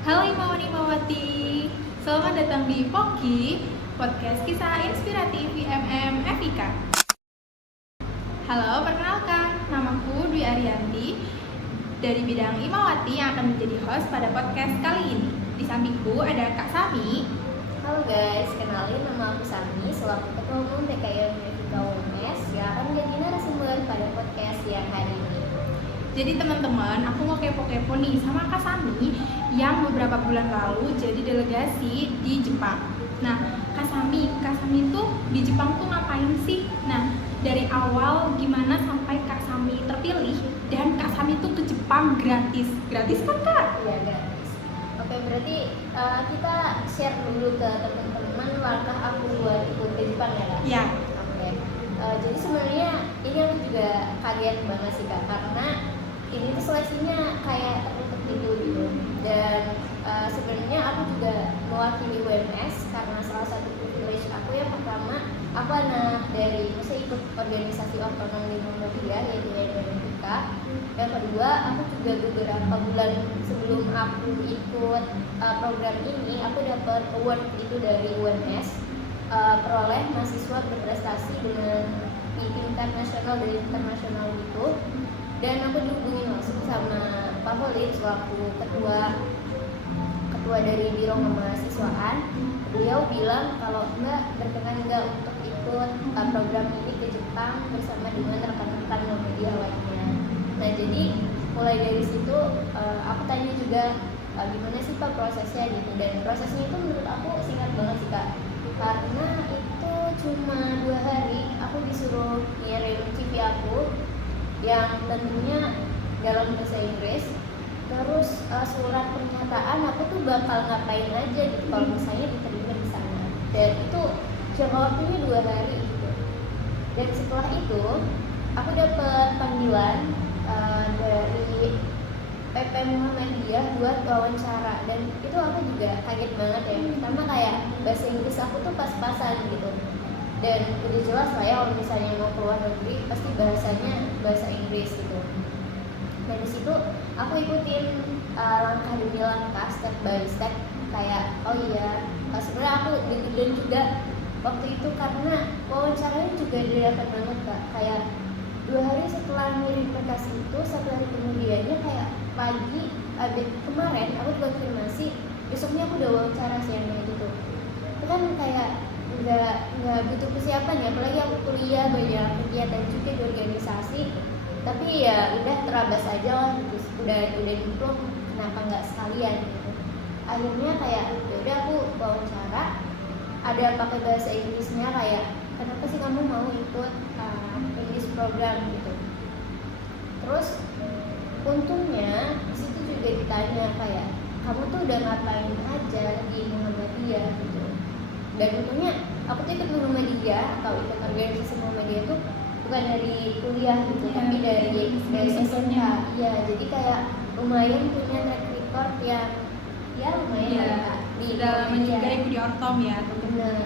Halo Imawati, selamat datang di Poki, podcast kisah inspiratif IMM FIK. Halo, perkenalkan, namaku Dwi Arianti dari bidang Imawati yang akan menjadi host pada podcast kali ini. Di sampingku ada Kak Sami. Halo guys, kenalin nama aku Sami, selaku Ketua Umum PKIM FIK UMS yang akan menjadi narasumber pada podcast yang hari ini. Jadi teman-teman, aku mau kepo-kepo nih sama Kak Sami yang beberapa bulan lalu jadi delegasi di Jepang. Nah, Kak Sami tuh di Jepang tuh ngapain sih? Nah, dari awal gimana sampai Kak Sami terpilih dan Kak Sami tuh ke Jepang gratis? Gratis kan Kak? Iya, gratis. Oke, berarti kita share dulu ke teman-teman langkah aku buat ikut ke Jepang ya Kak? Iya. Oke. Jadi sebenarnya ini aku juga kaget banget sih Kak, karena ini tuh seleksinya kayak tertutup gitu. Dan sebenarnya aku juga mewakili UMS karena salah satu privilege aku yang pertama, aku anak dari ikut organisasi otonom di Muhammadiyah yaitu YMMPK. Yang kedua, aku juga beberapa bulan sebelum aku ikut program ini, aku dapat award itu dari UMS, peroleh mahasiswa berprestasi dengan di tingkat nasional dan internasional gitu. Dan aku dihubungin langsung sama Pak Holid selaku ketua dari Biro Kemahasiswaan. Beliau bilang kalau Mbak berkenan enggak untuk ikut program ini ke Jepang bersama dengan rekan-rekan media lainnya. Nah, jadi mulai dari situ aku tanya juga gimana sih Pak prosesnya gitu, dan prosesnya itu menurut aku singkat banget sih Kak, karena itu cuma 2 hari aku disuruh ngirim CV aku yang tentunya dalam bahasa Inggris, terus surat pernyataan aku tuh bakal ngapain aja gitu kalau misalnya diterima di sana, dan itu jangka waktunya 2 hari gitu. Dan setelah itu aku dapat panggilan dari PP Muhammadiyah buat wawancara, dan itu aku juga kaget banget ya, pertama kayak bahasa Inggris aku tuh pas-pasan gitu. Dan udah jelas lah ya kalau misalnya mau keluar negeri pasti bahasanya bahasa Inggris gitu. Dan di situ aku ikutin langkah demi langkah, step by step, kayak oh iya sebenarnya aku deg-degan juga waktu itu karena wawancaranya juga dadakan banget Kak. Kayak 2 hari setelah ngirim berkas itu, 1 hari kemudiannya kayak pagi abis kemarin aku konfirmasi, besoknya aku udah wawancara siangnya gitu. Itu kan kayak nggak butuh persiapan ya, apalagi aku kuliah banyak kegiatan juga di organisasi, tapi ya udah terabas aja lah gitu, udah diplom kenapa nggak sekalian gitu. Akhirnya kayak udah aku wawancara, ada pakai bahasa Inggrisnya kayak kenapa sih kamu mau ikut English program gitu. Terus untungnya di situ juga ditanya kayak kamu tuh udah ngapain aja di Muhammadiyah gitu. Dan untungnya aku tuh ikut Muhammadiyah atau ikut organisasi Muhammadiyah itu bukan dari kuliah gitu, tapi dari SMK. Ya, jadi kayak lumayan punya track record yang ya lumayan lah di dalam juga ikut di Ortom ya, benar.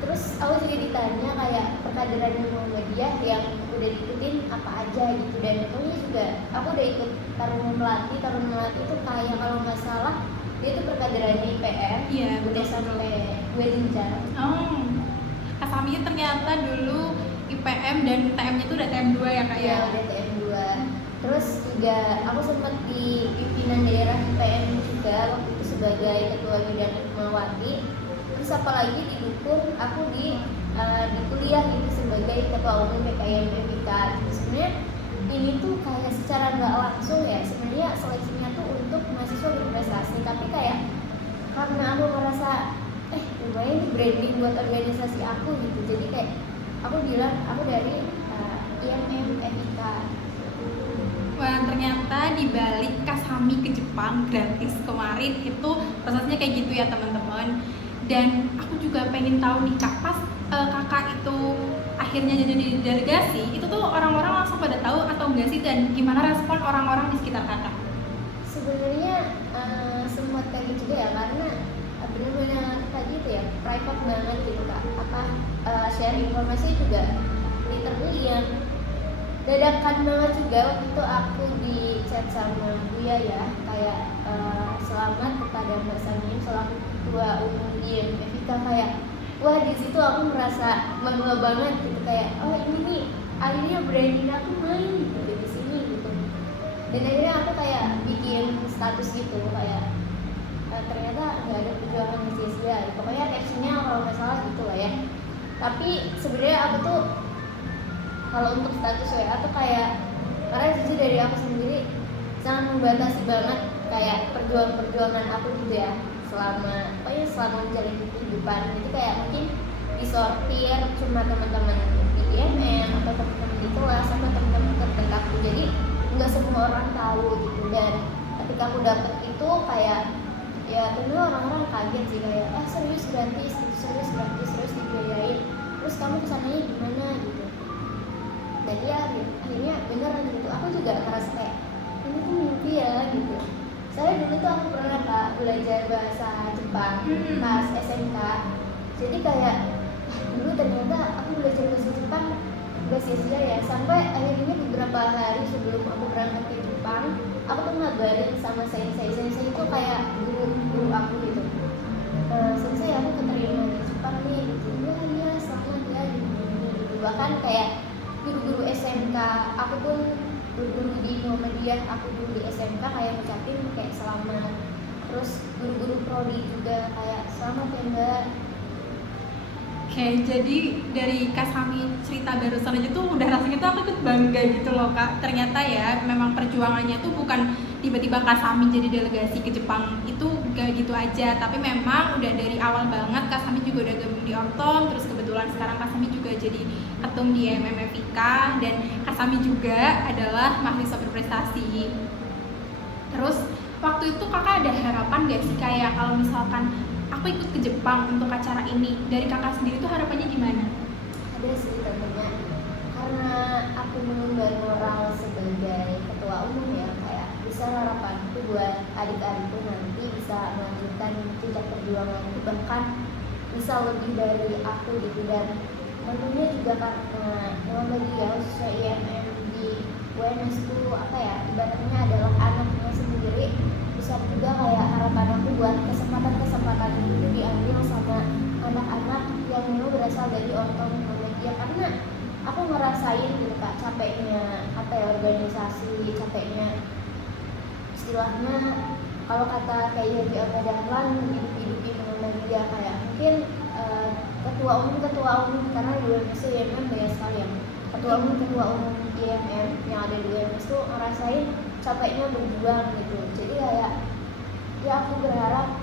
Terus aku juga ditanya kayak perkaderan Muhammadiyah yang udah diikutin apa aja gitu, dan untungnya juga aku udah ikut Taruna Melati itu kayak kalau nggak salah dia tuh perkaderan IPM, iya, udah sampai 2 jenjang. Kak Sami ternyata dulu IPM dan TM-nya itu udah TM2 ya Kak ya? Iya, udah TM2. Terus juga aku sempat di pimpinan daerah IPM juga waktu itu sebagai ketua bidang Hikmawati. Terus apalagi didukung aku di kuliah gitu sebagai ketua umum PKIM FIK. Sebenarnya ini tuh kayak secara nggak langsung ya, sebenarnya seleksinya tuh untuk mahasiswa berprestasi, tapi kayak karena aku merasa lumayan branding buat organisasi aku gitu, jadi kayak aku bilang aku dari IMM FIK. Wah, ternyata dibalik Kak Sami ke Jepang gratis kemarin itu prosesnya kayak gitu ya teman-teman. Dan aku juga pengen tahu nih Kak, pas kakak itu akhirnya jadi delegasi, itu tuh orang-orang langsung pada tahu atau enggak sih, dan gimana respon orang-orang di sekitar kakak? Sebenarnya sempat kayak gitu ya, karena benar-benar tadi itu ya private banget gitu Kak. Share informasi juga literally yang dadakan banget juga. Waktu itu aku di chat sama Buya ya, kayak ada Mbak Samim selaku ketua umum IMFIK. Kayak wah di situ aku merasa bangga banget gitu, kayak oh ini nih akhirnya branding aku main gitu di sini gitu. Dan akhirnya aku kayak bikin status gitu kayak ternyata nggak ada perjuangan yang sia-sia. Pokoknya captionnya kalau nggak salah gitu lah ya. Tapi sebenarnya aku tuh kalau untuk status WA tuh kayak, karena jujur dari aku sendiri sangat membatasi banget kayak perjuangan aku gitu ya selama menjalani kehidupan. Jadi kayak mungkin disortir cuma teman-teman di IMM atau teman-teman di kelas atau teman-teman terdekatku, jadi nggak semua orang tahu gitu. Dan ketika aku dapet itu kayak ya tentu orang-orang kaget sih, kayak serius dibiayain, terus kamu kesananya gimana gitu. Dan ya akhirnya beneran gitu, aku juga ngerasa kayak ini tuh mimpi ya gitu. Saya dulu tuh aku pernah Kak belajar bahasa Jepang pas SMK. Jadi kayak dulu ternyata aku belajar bahasa Jepang gak sia-sia ya. Sampai akhirnya beberapa hari sebelum aku berangkat ke Jepang, aku tuh ngabarin sama sensei itu kayak guru aku gitu. Sensei aku keterima di Jepang nih gitu. Iya selamat ya gitu. Bahkan kayak guru-guru SMK aku pun, guru-guru di Muhammadiyah aku dulu di SMK kayak ngucapin kayak selamat. Terus guru-guru prodi juga kayak selamat ya Mbak. Oke, jadi dari Kak Sami cerita barusan aja tuh udah rasanya tuh aku ikut bangga gitu loh Kak. Ternyata ya memang perjuangannya tuh bukan tiba-tiba Kak Sami jadi delegasi ke Jepang itu gak gitu aja, tapi memang udah dari awal banget Kak Sami juga udah gabung di Ortom. Terus kebetulan sekarang Kak Sami juga jadi ketum di IMMFIK, dan Kak Sami juga adalah mahasiswa berprestasi. Terus waktu itu kakak ada harapan gak sih kayak kalau misalkan aku ikut ke Jepang untuk acara ini, dari kakak sendiri tuh harapannya gimana? Ada sih tentunya, karena aku mengemban moral sebagai ketua umum ya, kayak bisa harapanku buat adik-adikku nanti bisa melanjutkan jejak perjuanganku, bahkan bisa lebih dari aku gitu. Dan tentunya juga karena Muhammadiyah khususnya IMM di UNS itu apa ya, ibaratnya adalah anaknya sendiri. Bisa juga kayak harapan aku buat kesempatan itu diambil sama anak-anak yang memang berasal dari Ortom Muhammadiyah, karena aku ngerasain gitu Kak capeknya apa ya, organisasi, capeknya istilahnya kalau kata kayak Haji Ahmad Dahlan, hidup-hidupin Muhammadiyah kayak mungkin ketua umum karena di UMS IMM banyak sekali yang ketua umum IMM yang ada di UMS tuh ngerasain capeknya berjuang gitu. Jadi kayak ya aku berharap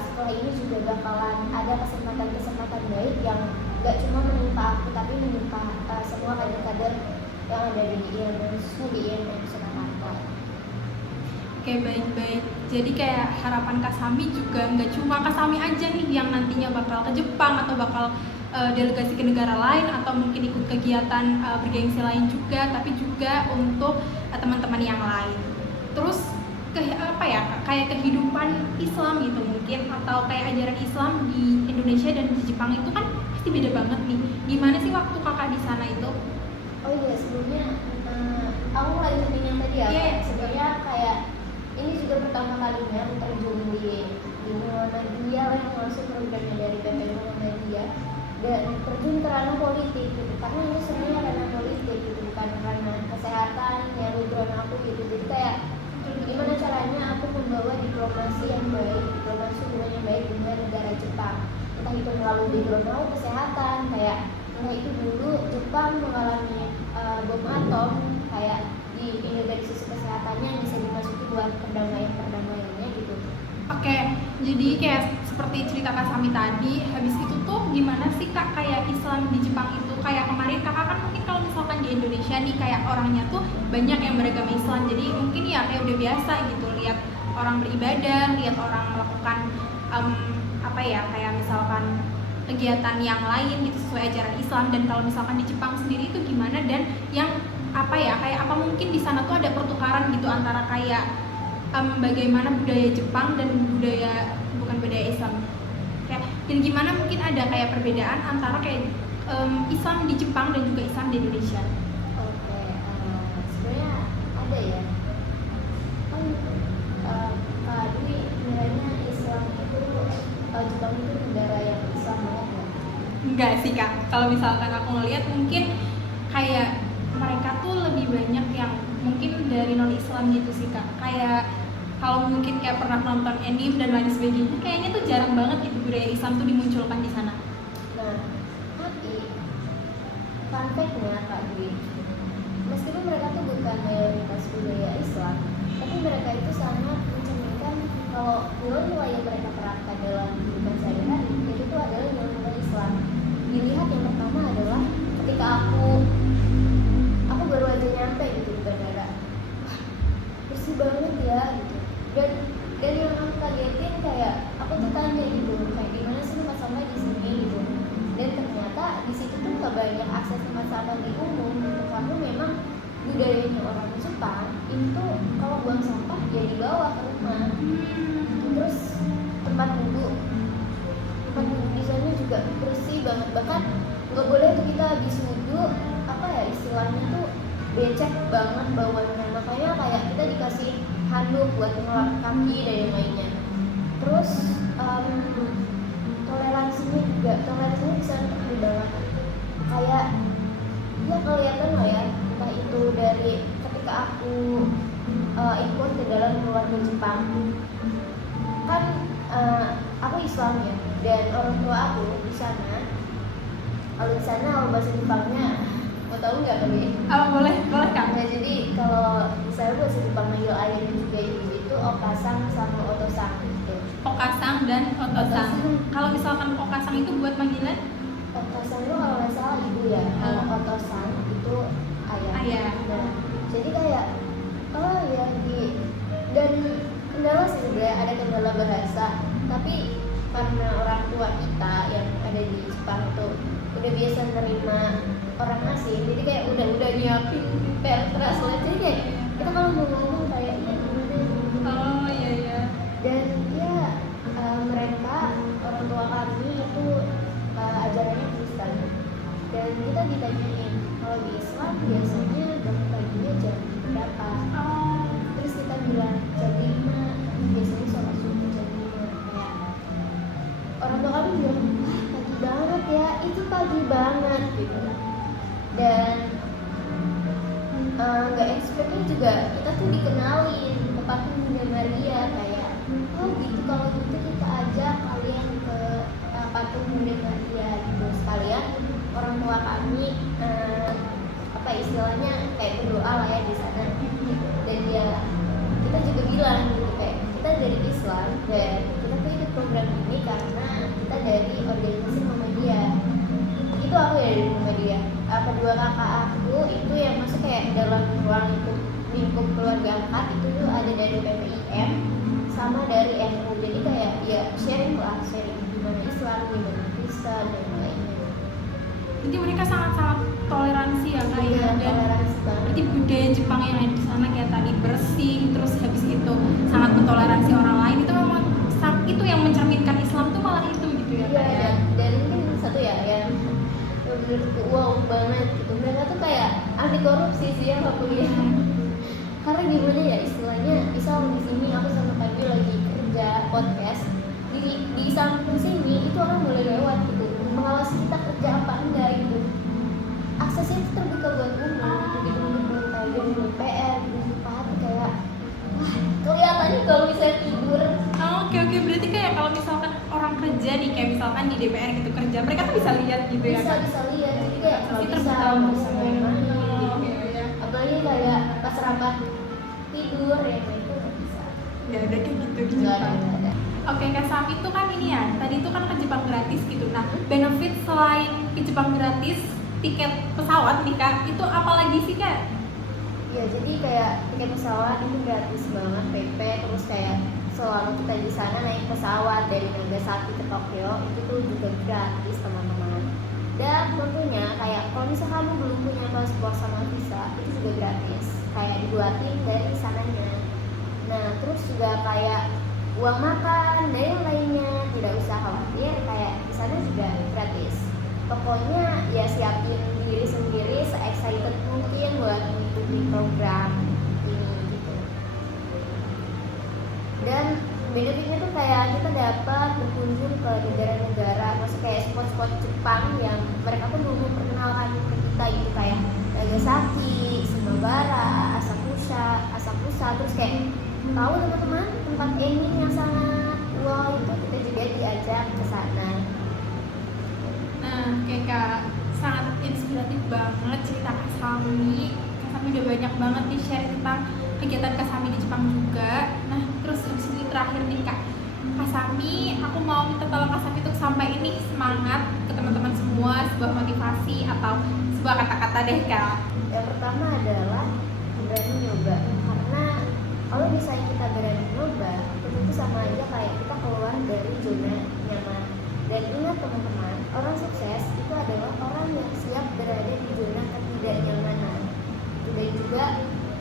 setelah ini juga bakalan ada kesempatan baik yang gak cuma menimpa aku tapi menimpa semua kader-kader yang ada di IMM, khususnya di IMM Surakarta. Oke, baik-baik. Jadi kayak harapan Kak Sami juga nggak cuma Kak Sami aja nih yang nantinya bakal ke Jepang atau bakal delegasi ke negara lain atau mungkin ikut kegiatan bergengsi lain juga, tapi juga untuk teman-teman yang lain. Terus kayak kehidupan Islam gitu mungkin, atau kayak ajaran Islam di Indonesia dan di Jepang itu kan pasti beda banget nih. Gimana sih waktu kakak di sana itu? Oh iya, sebelumnya aku lanjutin yang tadi ya. Yeah. Sebenarnya kayak ini juga pertama kalinya aku terjun di Muhammadiyah yang masuk programnya dari PP Muhammadiyah dan terjun ke ranah politik gitu. Karena ini sebenarnya ranah politik gitu, bukan ranah kesehatan yang background aku gitu. Jadi kayak gimana caranya aku membawa diplomasi yang baik, diplomasi hubungan yang baik dengan negara Jepang, entah itu melalui background aku kesehatan, kayak karena itu dulu Jepang mengalami bom atom, kayak di dari sisi kesehatannya yang bisa dimasuki buat perdamaiannya gitu. Oke, jadi kayak seperti cerita Kak Sami tadi, habis itu tuh gimana sih Kak kayak Islam di Jepang itu? Kayak kemarin kakak kan mungkin kalau misalkan di Indonesia nih kayak orangnya tuh banyak yang beragama Islam, jadi mungkin ya kayak udah biasa gitu lihat orang beribadah, lihat orang melakukan kayak misalkan kegiatan yang lain gitu sesuai ajaran Islam. Dan kalau misalkan di Jepang sendiri itu gimana, dan yang kayak apa mungkin di sana tuh ada pertukaran gitu antara kayak bagaimana budaya Jepang dan budaya Islam. Dan gimana mungkin ada kayak perbedaan antara kayak Islam di Jepang dan juga Islam di Indonesia. Oke, sebenarnya ada ya. Kan Kak Dwi sebenarnya Islam Jepang itu negara yang Islam banget ya? Enggak sih kak, kalau misalkan aku ngeliat mungkin kayak mereka tuh lebih banyak yang mungkin dari non Islam gitu sih kak. Kayak kalau mungkin kayak pernah nonton anime dan lain sebagainya, kayaknya tuh jarang banget gitu budaya Islam tuh dimunculkan di sana. Nah, tapi fun fact-nya Kak Dwi, meskipun mereka tuh bukan mayoritas budaya Islam, tapi mereka itu sangat mencerminkan kalau nilai-nilai yang mereka terapkan dalam kehidupan sehari-hari itu tuh adalah nilai-nilai Islam. Dilihat yang pertama adalah ketika aku baru aja nyampe gitu di bandara, wah bersih banget ya gitu. Dan yang aku kagetin kayak aku tuh tanya gitu, kayak gimana sih tempat sampah di sini gitu. Dan ternyata di situ tuh gak banyak akses tempat sampah di umum gitu, karena memang budayanya orang Jepang itu kalau buang sampah ya dibawa ke rumah. Terus tempat duduk di sana juga bersih banget, bahkan nggak boleh tuh kita habis wudhu apa ya istilahnya tuh becek banget bauannya, makanya kayak kita dikasih handuk buat ngelap kaki dan yang lainnya. Terus toleransinya di sana tuh gede banget, kayak ya kelihatan lah ya, entah itu dari ketika aku ikut ke dalam keluarga Jepang kan, aku Islam ya, dan orang tua aku di sana kalau bahasa Jepangnya mau tahu nggak kali? Boleh kak. Nah jadi kalau di sana bahasa Jepang manggil ayahnya juga itu okasang sama otosang gitu. Okasang dan otosang. Kalau misalkan okasang itu buat panggilan? Otosang itu kalau nggak salah ibu ya, kalau otosang itu ayah. Nah jadi kayak oh ya dan kendala sih sebenarnya, ada kendala bahasa, tapi karena orang tua kita yang ada di Jepang itu udah biasa nerima orang asing, jadi kayak udah nyiapin kayak translate, jadi kayak kita kalau mau ngomong kayak gimana. Oh iya. Dan ya mereka orang tua kami itu ajarannya Kristen, dan kita ditanyain kalau di Islam biasanya bangun paginya jam berapa. Terus kita bilang jam 5, biasanya sholat subuh jam 5. Kayak orang tua kami bilang pagi banget ya, itu pagi banget gitu. Dan nggak expectnya juga kita tuh dikenalin ke patung Bunda Maria, kayak oh gitu, kalau gitu kita ajak kalian ke patung Bunda Maria gitu, sekalian orang tua kami apa istilahnya kayak berdoa lah ya di sana. Dan ya kita juga bilang gitu kayak kita dari Islam dan kita tuh ikut program ini karena kita dari organisasi Muhammadiyah. Itu aku ya dari Muhammadiyah. Kedua kakak aku itu yang masuk kayak dalam ruang lingkup keluarga angkat itu tuh ada dari PPIM sama dari NU. Jadi kayak ya sharing gimana Islam, gimana Kristen dan lainnya. Jadi mereka sangat toleransi ya kak ya, dan Toleransi banget. berarti budaya Jepang yang ada di sana kayak tadi bersih, terus habis itu sangat mentoleransi orang lain, itu memang itu yang mencerminkan Islam tuh malah itu gitu ya kak ya. Dan mungkin satu ya yang menurutku wow banget gitu, mereka tuh kayak anti korupsi sih yang aku lihat. Karena gimana ya istilahnya, misal di sini aku sama Kak lagi kerja podcast di samping sini itu orang boleh lewat gitu, mengawasi kita kerja apa enggak gitu. Aksesnya itu terbuka buat umum gitu, gedung-gedung kayak gedung DPR, gedung bupati, kayak wah kelihatannya kalau bisa tidur. Oke, berarti kayak kalau misalkan orang kerja nih, kayak misalkan di DPR gitu kerja, mereka tuh bisa lihat gitu ya kan? Bisa lihat, jadi kayak kalau Pasti bisa terbuka mau untuk main semua. gitu. Apalagi kayak pas rapat tidur ya itu nggak bisa. Nggak ada kayak gitu di Nggak Jepang. ada. Oke, Kak Sami itu kan ini ya, tadi itu kan ke Jepang gratis gitu. Nah, benefit selain ke Jepang gratis, tiket pesawat nih Kak, itu apa lagi sih Kak? Ya jadi kayak tiket pesawat itu gratis banget PP, terus kayak selama kita di sana naik pesawat dari Nagasaki ke Tokyo itu tuh juga gratis teman-teman. Dan tentunya kayak kalau misalnya kamu belum punya paspor sama visa itu juga gratis, kayak dibuatin dari sananya. Nah terus juga kayak uang makan dan yang lainnya tidak usah khawatir, kayak di sana juga gratis. Pokoknya ya siapin diri sendiri se-excited mungkin buat mengikuti program ini gitu. Dan benefitnya tuh kayak kita dapat berkunjung ke negara-negara, maksudnya kayak spot-spot Jepang yang mereka tuh belum memperkenalkan ke kita gitu, kayak Nagasaki, Shimabara, Asakusa, terus kayak tahu teman-teman tempat angin yang sangat wow itu kita juga diajak ke sana. Nah, kayak Kak, sangat inspiratif banget cerita Kak Sami. Kak Sami udah banyak banget nih share tentang kegiatan Kak Sami di Jepang juga. Nah, terus di sini terakhir nih Kak Sami, aku mau minta tolong Kak Sami untuk sampaikan ini semangat ke teman-teman semua, sebuah motivasi atau sebuah kata-kata deh Kak. Yang pertama adalah berani nyoba, karena kalau misalnya kita berani nyoba itu sama aja kayak kita keluar dari zona nyaman. Dan ingat teman-teman, orang sukses itu adalah orang yang siap berada di zona ketidaknyamanan. Dan juga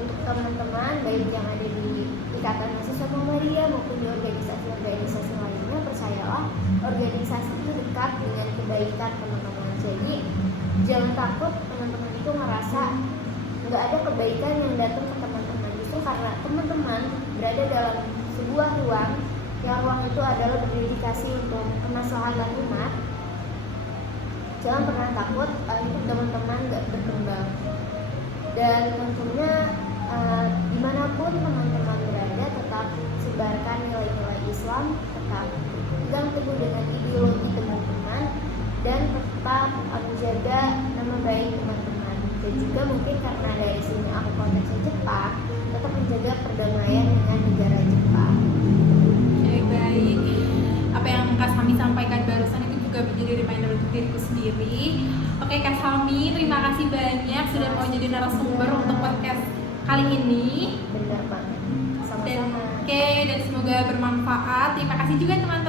untuk teman-teman baik yang ada di Ikatan Mahasiswa Muhammadiyah maupun di organisasi lainnya, percayalah organisasi itu dekat dengan kebaikan teman-teman. Jadi jangan takut teman-teman itu merasa nggak ada kebaikan yang datang ke teman-teman. Justru karena teman-teman berada dalam sebuah ruang yang ruang itu adalah berdedikasi untuk kemaslahatan umat, jangan pernah takut untuk teman-teman nggak berkembang. Dan tentunya dimanapun teman-teman berada, tetap sebarkan nilai-nilai Islam, tetap pegang teguh dengan ideologi teman-teman, dan tetap menjaga nama baik teman-teman. Dan juga mungkin karena dari sini aku konteksnya Jepang, tetap menjaga perdamaian dengan negara Jepang. Oke, baik. Apa yang Kak Sami sampaikan barusan itu juga menjadi reminder untuk diriku sendiri. Oke Kak Sami, terima kasih banyak sudah mau jadi narasumber untuk podcast kali ini. Benar banget. Sama-sama. Dan semoga bermanfaat. Terima kasih juga teman